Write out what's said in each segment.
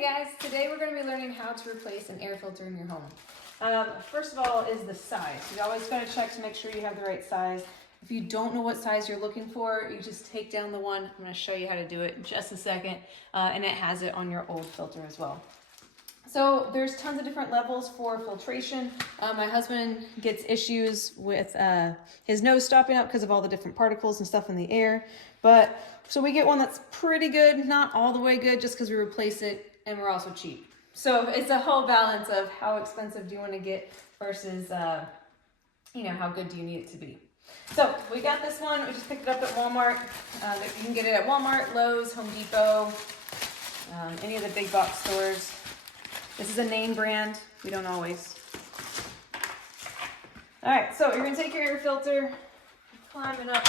Hi guys, today we're going to be learning how to replace an air filter in your home. First of all is the size. You always got to check to make sure you have the right size. If you don't know what size you're looking for, you just take down the one. I'm going to show you how to do it in just a second, and it has it on your old filter as well. So there's tons of different levels for filtration. My husband gets issues with his nose stopping up because of all the different particles and stuff in the air. So we get one that's pretty good, not all the way good just because we replace it and we're also cheap. So it's a whole balance of how expensive do you want to get versus, how good do you need it to be. So we got this one. We just picked it up at Walmart. You can get it at Walmart, Lowe's, Home Depot, any of the big box stores. This is a name brand. We don't always. All right, so you're gonna take your air filter, climbing up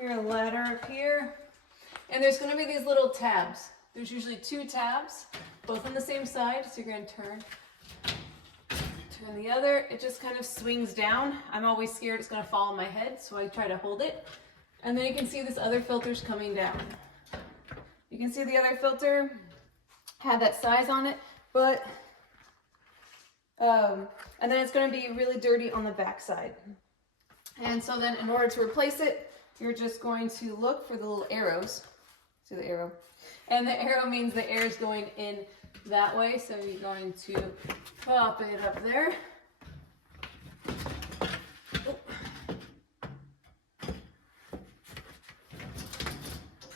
your ladder up here, and there's gonna be these little tabs. There's usually 2 tabs, both on the same side. So you're gonna turn the other. It just kind of swings down. I'm always scared it's gonna fall on my head, so I try to hold it. And then you can see this other filter's coming down. You can see the other filter had that size on it. But, and then it's going to be really dirty on the back side. And so then in order to replace it, you're just going to look for the little arrows. See the arrow? And the arrow means the air is going in that way. So you're going to pop it up there.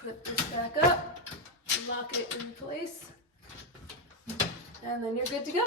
Put this back up, lock it in place. And then you're good to go.